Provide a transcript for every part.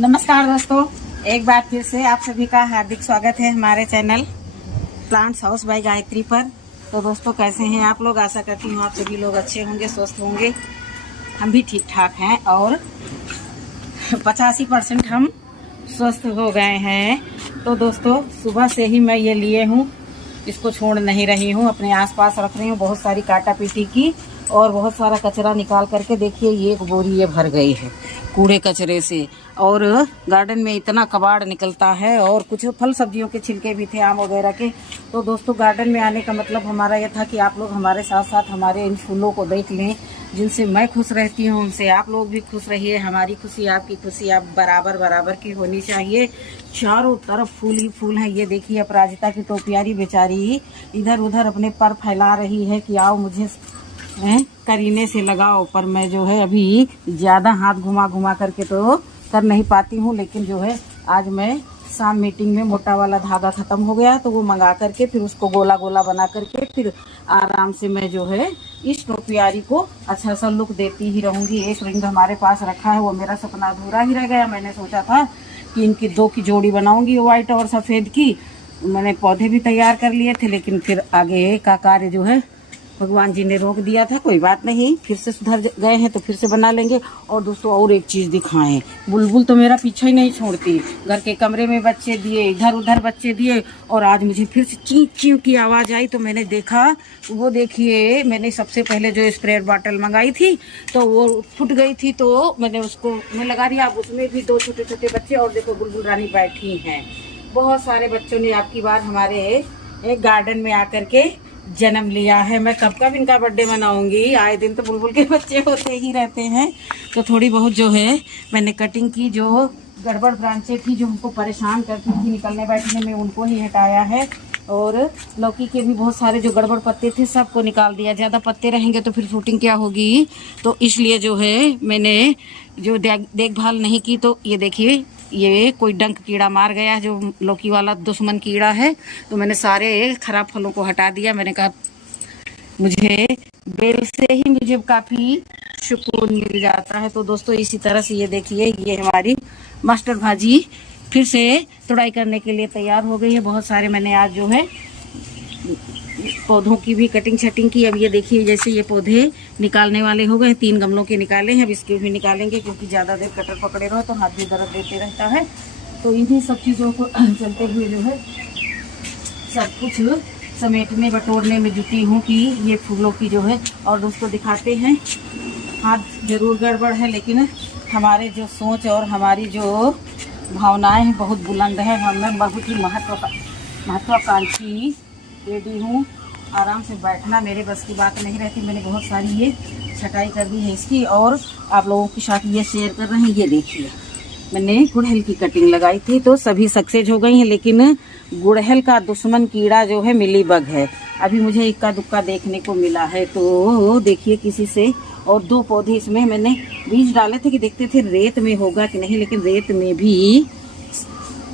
नमस्कार दोस्तों, एक बार फिर से आप सभी का हार्दिक स्वागत है हमारे channel plants house by Gayatri पर। तो दोस्तों, कैसे हैं आप लोग? आशा करती हूँ आप सभी लोग अच्छे होंगे, स्वस्थ होंगे। हम भी ठीक ठाक हैं और 85% हम स्वस्थ हो गए हैं। तो दोस्तों, सुबह से ही मैं ये लिए हूँ, इसको छोड़ नहीं रही हूँ, अपने आसपास रख रही हूँ। बहुत सारी काटा पीटी की और बहुत सारा कचरा निकाल करके देखिए, ये एक बोरी ये भर गई है कूड़े कचरे से। और गार्डन में इतना कबाड़ निकलता है और कुछ फल सब्जियों के छिलके भी थे, आम वगैरह के। तो दोस्तों, गार्डन में आने का मतलब हमारा यह था कि आप लोग हमारे साथ साथ हमारे इन फूलों को देख लें, जिनसे मैं खुश रहती हूँ, उनसे आप लोग भी खुश रहिए। हमारी खुशी आपकी खुशी आप बराबर बराबर की होनी चाहिए। चारों तरफ फूल ही फूल हैं। ये देखिए, अपराजिता की तो प्यारी बेचारी इधर उधर अपने पर फैला रही है कि आओ मुझे करीने से लगाओ, पर मैं जो है अभी ज़्यादा हाथ घुमा घुमा करके तो कर नहीं पाती हूँ। लेकिन जो है आज मैं शाम मीटिंग में मोटा वाला धागा ख़त्म हो गया, तो वो मंगा करके फिर उसको गोला गोला बना करके फिर आराम से मैं जो है इस टोपियारी को अच्छा सा लुक देती ही रहूँगी। एक रिंग हमारे पास रखा है, वो मेरा सपना अधूरा ही रह गया। मैंने सोचा था कि इनकी दो की जोड़ी बनाऊँगी, वाइट और सफ़ेद की। मैंने पौधे भी तैयार कर लिए थे, लेकिन फिर आगे का कार्य जो है भगवान जी ने रोक दिया था। कोई बात नहीं, फिर से सुधर गए हैं तो फिर से बना लेंगे। और दोस्तों, और एक चीज़ दिखाएं, बुलबुल तो मेरा पीछा ही नहीं छोड़ती। घर के कमरे में बच्चे दिए, इधर उधर बच्चे दिए, और आज मुझे फिर से चीं चीं की आवाज़ आई। तो मैंने देखा, वो देखिए, मैंने सबसे पहले जो स्प्रे बॉटल मंगाई थी तो वो फूट गई थी, तो मैंने उसको मैं लगा दिया। अब उसमें भी दो छोटे छोटे बच्चे, और देखो बुलबुल रानी बैठी हैं। बहुत सारे बच्चों ने आपकी बार हमारे एक गार्डन में आकर के जन्म लिया है। मैं कब कब इनका बर्थडे मनाऊंगी? आए दिन तो बुलबुल के बच्चे होते ही रहते हैं। तो थोड़ी बहुत जो है मैंने कटिंग की, जो गड़बड़ ब्रांचें थी जो हमको परेशान करती थी निकलने बैठने में, उनको ही हटाया है। और लौकी के भी बहुत सारे जो गड़बड़ पत्ते थे सबको निकाल दिया। ज़्यादा पत्ते रहेंगे तो फिर फ्रूटिंग क्या होगी, तो इसलिए जो है मैंने जो देखभाल नहीं की। तो ये देखिए, ये कोई डंक कीड़ा मार गया है, जो लौकी वाला दुश्मन कीड़ा है। तो मैंने सारे खराब फलों को हटा दिया। मैंने कहा मुझे बेल से ही मुझे काफ़ी सुकून मिल जाता है। तो दोस्तों, इसी तरह से ये देखिए, ये हमारी मस्टर्ड भाजी फिर से तुड़ाई करने के लिए तैयार हो गई है। बहुत सारे मैंने आज जो है पौधों की भी कटिंग शटिंग की। अब ये देखिए, जैसे ये पौधे निकालने वाले हो गए, 3 गमलों के निकाले हैं। अब इसके भी निकालेंगे, क्योंकि ज़्यादा देर कटर पकड़े रहो तो हाथ भी दर्द देते रहता है। तो इन्हीं सब चीज़ों को चलते हुए जो है सब कुछ समेटने बटोरने में जुटी हूँ कि ये फूलों की जो है। और दोस्तों, दिखाते हैं, हाथ जरूर गड़बड़ है, लेकिन हमारे जो सोच और हमारी जो भावनाएं हैं बहुत बुलंद है। मैं बहुत ही महत्वाकांक्षी रेडी हूँ। आराम से बैठना मेरे बस की बात नहीं रहती। मैंने बहुत सारी ये छटाई कर दी है इसकी, और आप लोगों के साथ ये शेयर कर रहे हैं। ये देखिए, मैंने गुड़हल की कटिंग लगाई थी तो सभी सक्सेस हो गई हैं, लेकिन गुड़हल का दुश्मन कीड़ा जो है मिली बग है। अभी मुझे इक्का दुक्का देखने को मिला है। तो देखिए, किसी से, और 2 पौधे इसमें मैंने बीज डाले थे कि देखते थे रेत में होगा कि नहीं, लेकिन रेत में भी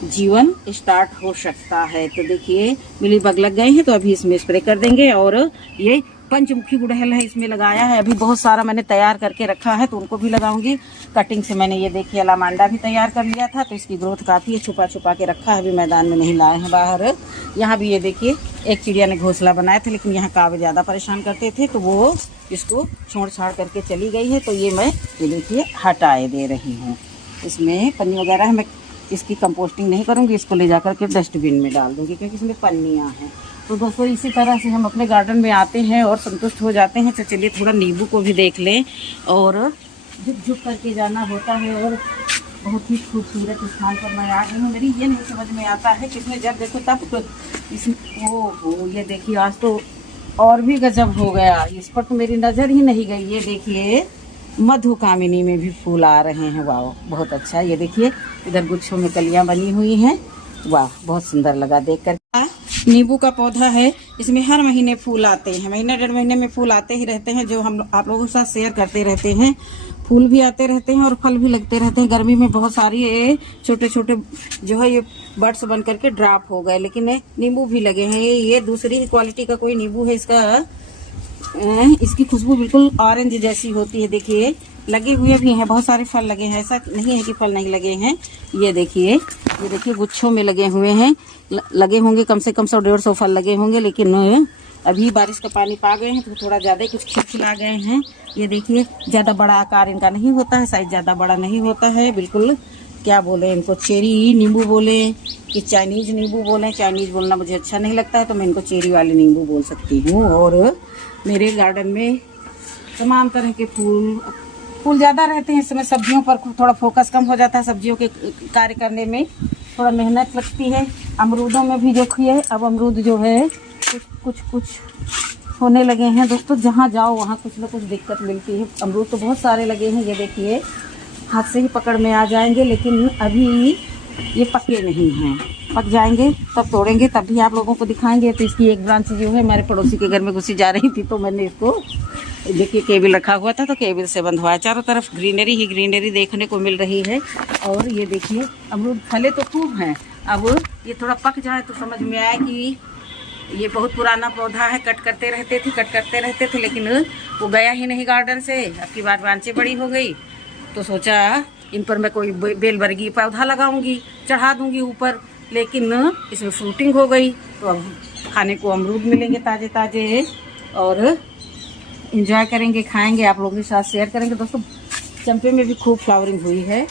जीवन स्टार्ट हो सकता है। तो देखिए, मिली बग लग गए हैं, तो अभी इसमें स्प्रे कर देंगे। और ये पंचमुखी गुड़हल है, इसमें लगाया है। अभी बहुत सारा मैंने तैयार करके रखा है, तो उनको भी लगाऊंगी। कटिंग से मैंने ये देखिए अलामांडा भी तैयार कर लिया था, तो इसकी ग्रोथ काफ़ी है। छुपा छुपा के रखा है, अभी मैदान में नहीं लाए हैं बाहर। यहाँ भी ये देखिए, एक चिड़िया ने घोंसला बनाया था, लेकिन यहाँ कावे ज़्यादा परेशान करते थे, तो वो इसको छोड़ छाड़ करके चली गई है। तो ये मैं ये देखिए हटाए दे रही हूँ। इसमें पन्नी वगैरह है, मैं इसकी कंपोस्टिंग नहीं करूँगी, इसको ले जाकर के डस्टबिन में डाल दूँगी, क्योंकि इसमें पन्नियाँ हैं। तो दोस्तों, इसी तरह से हम अपने गार्डन में आते हैं और संतुष्ट हो जाते हैं। तो चलिए थोड़ा नींबू को भी देख लें। और झुक झुक करके जाना होता है, और बहुत ही खूबसूरत स्थान पर मैं आ गई हूँ। मेरी ये नहीं समझ में आता है कितने जब देखो तब तो इसमें ओहो, ये देखिए, आज तो और भी गजब हो गया। इस पर तो मेरी नज़र ही नहीं गई। ये देखिए, मधुकामिनी में भी फूल आ रहे हैं। वाह, बहुत अच्छा। ये देखिए, इधर गुच्छों में कलियां बनी हुई हैं। वाह, बहुत सुंदर लगा देखकर। नींबू का पौधा है, इसमें हर महीने फूल आते हैं, महीने 1.5 महीने में फूल आते ही रहते हैं, जो हम आप लोगों के साथ शेयर करते रहते हैं। फूल भी आते रहते हैं और फल भी लगते रहते हैं। गर्मी में बहुत सारी ये छोटे छोटे जो है ये बर्ड्स बन करके ड्रॉप हो गए, लेकिन नींबू भी लगे हैं। ये दूसरी क्वालिटी का कोई नींबू है। इसकी खुशबू बिल्कुल ऑरेंज जैसी होती है। देखिए, लगे हुए भी हैं, बहुत सारे फल लगे हैं, ऐसा नहीं है कि फल नहीं लगे हैं। ये देखिए गुच्छों में लगे हुए हैं, लगे होंगे कम से कम 100-150 फल लगे होंगे। लेकिन अभी बारिश का पानी पा गए हैं तो थोड़ा ज़्यादा ही कुछ खिलखिला गए हैं। ये देखिए ज़्यादा बड़ा आकार इनका नहीं होता है, साइज ज़्यादा बड़ा नहीं होता है। बिल्कुल क्या बोले इनको, चेरी नींबू बोले कि चाइनीज नींबू बोलें। चाइनीज बोलना मुझे अच्छा नहीं लगता है, तो मैं इनको चेरी वाले नींबू बोल सकती हूँ। और मेरे गार्डन में तमाम तरह के फूल ज़्यादा रहते हैं। इस समय सब्जियों पर थोड़ा फोकस कम हो जाता है, सब्जियों के कार्य करने में थोड़ा मेहनत लगती है। अमरूदों में भी देखिए अब अमरूद जो है कुछ होने लगे हैं दोस्तों। जहाँ जाओ वहाँ कुछ न कुछ दिक्कत मिलती है। अमरूद तो बहुत सारे लगे हैं, ये देखिए हाथ से ही पकड़ में आ जाएंगे, लेकिन अभी ये पके नहीं हैं। पक जाएंगे तब तोड़ेंगे, तब भी आप लोगों को दिखाएंगे। तो इसकी एक ब्रांच जो है हमारे पड़ोसी के घर में घुसी जा रही थी, तो मैंने इसको देखिए केबिल रखा हुआ था तो केबिल से बंधवाया। चारों तरफ ग्रीनरी ही ग्रीनरी देखने को मिल रही है। और ये देखिए अमरूद फले तो खूब हैं। अब ये थोड़ा पक जाए तो समझ में आए कि ये बहुत पुराना पौधा है, कट करते रहते थे, लेकिन वो गया ही नहीं गार्डन से। अब की बार ब्रांचें बड़ी हो गई तो सोचा इन पर मैं कोई बेलबर्गी पौधा लगाऊंगी, चढ़ा दूंगी ऊपर, लेकिन इसमें फ्रूटिंग हो गई। तो अब खाने को अमरूद मिलेंगे ताजे ताजे और एंजॉय करेंगे, खाएंगे, आप लोगों के साथ शेयर करेंगे। दोस्तों चंपे में भी खूब फ्लावरिंग हुई है।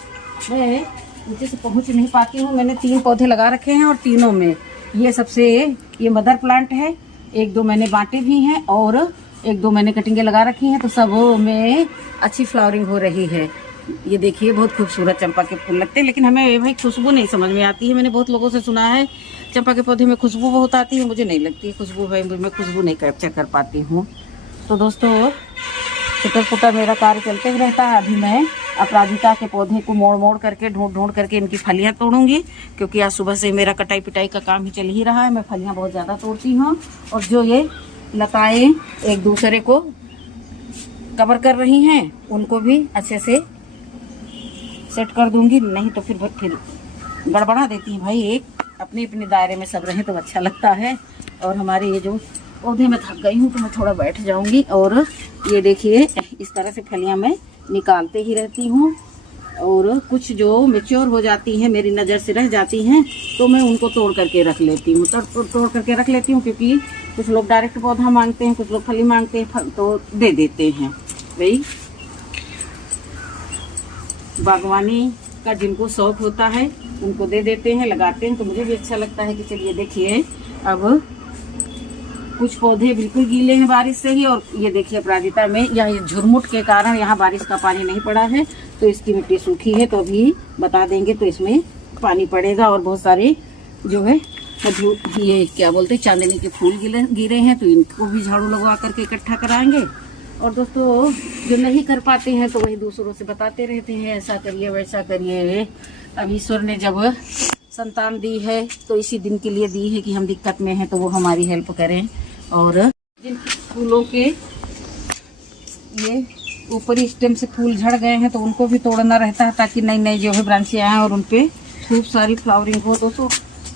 मैं नीचे से पहुंच नहीं पाती हूँ। मैंने 3 पौधे लगा रखे हैं और तीनों में ये मदर प्लांट है। 1-2 मैंने बांटे भी हैं और 1-2 मैंने कटिंगें लगा रखी हैं, तो सब में अच्छी फ्लावरिंग हो रही है। ये देखिए बहुत खूबसूरत चंपा के फूल लगते हैं, लेकिन हमें भाई खुशबू नहीं समझ में आती है। मैंने बहुत लोगों से सुना है चंपा के पौधे में खुशबू बहुत आती है, मुझे नहीं लगती है खुशबू। भाई मैं खुशबू नहीं कैप्चर कर पाती हूँ। तो दोस्तों छुटर मेरा कार्य चलते ही रहता है। अभी मैं अपराजिता के पौधे को मोड़ करके ढूंढ करके इनकी फलियां तोड़ूंगी, क्योंकि आज सुबह से मेरा कटाई पिटाई का काम ही चल ही रहा है। मैं फलियां बहुत ज़्यादा तोड़ती हूँ और जो ये लताएं एक दूसरे को कवर कर रही हैं उनको भी अच्छे से सेट कर दूंगी, नहीं तो फिर गड़बड़ा देती हैं। भाई एक अपने दायरे में सब रहे तो अच्छा लगता है। और हमारे ये जो पौधे में थक गई हूँ तो मैं थोड़ा बैठ जाऊंगी। और ये देखिए इस तरह से फलियां मैं निकालते ही रहती हूँ। और कुछ जो मैच्योर हो जाती हैं, मेरी नज़र से रह जाती हैं, तो मैं उनको तोड़ करके रख लेती हूँ। तोड़ करके रख लेती हूँ, क्योंकि कुछ लोग डायरेक्ट पौधा मांगते हैं, कुछ लोग फली मांगते हैं, तो दे देते हैं। भाई बागवानी का जिनको शौक होता है उनको दे देते हैं, लगाते हैं, तो मुझे भी अच्छा लगता है कि चलिए देखिए अब कुछ पौधे बिल्कुल गीले हैं बारिश से ही। और ये देखिए अपराजिता में यह झुरमुट के कारण यहाँ बारिश का पानी नहीं पड़ा है, तो इसकी मिट्टी सूखी है, तो अभी बता देंगे तो इसमें पानी पड़ेगा। और बहुत सारे जो है ये क्या बोलते हैं चांदनी के फूल गिरे हैं, तो इनको भी झाड़ू लगवा करके इकट्ठा कराएंगे। और दोस्तों जो नहीं कर पाते हैं तो वही दूसरों से बताते रहते हैं, ऐसा करिए वैसा करिए। अब ईश्वर ने जब संतान दी है तो इसी दिन के लिए दी है कि हम दिक्कत में हैं तो वो हमारी हेल्प करें। और जिन फूलों के ये ऊपरी स्टेम से फूल झड़ गए हैं तो उनको भी तोड़ना रहता है, ताकि नई नई जो है ब्रांचें आएँ और उनपे खूब सारी फ्लावरिंग हो। दोस्तों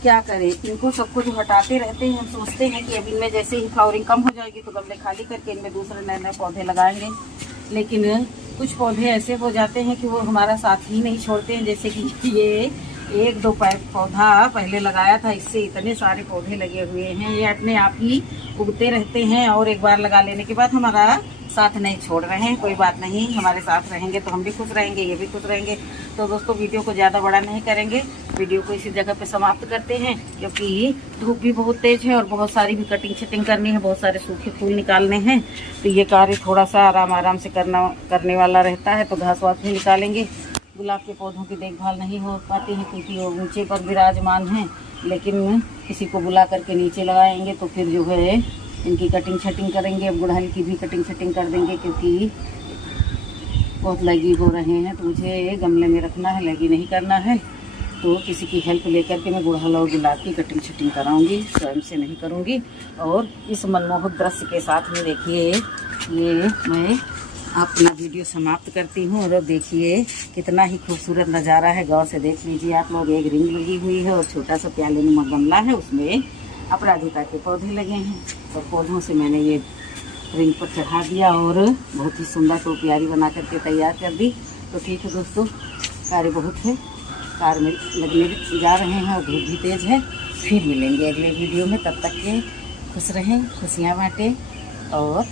क्या करें, इनको सबको जो हटाते रहते हैं, हम सोचते हैं कि अब इनमें जैसे ही फ्लावरिंग कम हो जाएगी तो गमले खाली करके इनमें दूसरे नए नए पौधे लगाएंगे। लेकिन कुछ पौधे ऐसे हो जाते हैं कि वो हमारा साथ ही नहीं छोड़ते हैं। जैसे कि ये 1-2 पौधा पहले लगाया था, इससे इतने सारे पौधे लगे हुए हैं। ये अपने आप ही उगते रहते हैं और एक बार लगा लेने के बाद हमारा साथ नहीं छोड़ रहे हैं। कोई बात नहीं, हमारे साथ रहेंगे तो हम भी खुश रहेंगे, ये भी खुश रहेंगे। तो दोस्तों वीडियो को ज़्यादा बड़ा नहीं करेंगे, वीडियो को इसी जगह पे समाप्त करते हैं, क्योंकि धूप भी बहुत तेज है और बहुत सारी भी कटिंग शटिंग करनी है, बहुत सारे सूखे फूल निकालने हैं। तो ये कार्य थोड़ा सा आराम से करने वाला रहता है। तो घास वास भी निकालेंगे। गुलाब के पौधों की देखभाल नहीं हो पाती है क्योंकि वो ऊंचे पर विराजमान हैं, लेकिन किसी को बुला करके नीचे लगाएंगे तो फिर जो है इनकी कटिंग शटिंग करेंगे। अब गुड़हल की भी कटिंग शटिंग कर देंगे, क्योंकि बहुत लगी हो रहे हैं तो मुझे गमले में रखना है, लगी नहीं करना है। तो किसी की हेल्प लेकर के मैं गुड़हल और गुलाब की कटिंग शटिंग कराऊंगी, स्वयं से नहीं करूंगी। और इस मनमोहक दृश्य के साथ में देखिए ये मैं अपना वीडियो समाप्त करती हूँ। और देखिए कितना ही खूबसूरत नज़ारा है, गौर से देख लीजिए आप लोग। एक रिंग लगी हुई है और छोटा सा प्याले नुमा गमला है, उसमें अपराजिता के पौधे लगे हैं। और पौधों से मैंने ये रिंग पर चढ़ा दिया और बहुत ही सुंदर टोपियारी बना करके तैयार कर दी। तो ठीक है दोस्तों, कार्य बहुत है, कार में लगने जा रहे हैं और धूप भी तेज़ है। फिर मिलेंगे अगले वीडियो में, तब तक के खुश रहें, खुशियाँ बाँटें और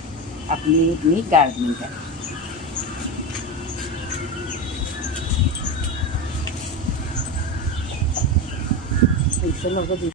अपनी गार्डनिंग करें। चलो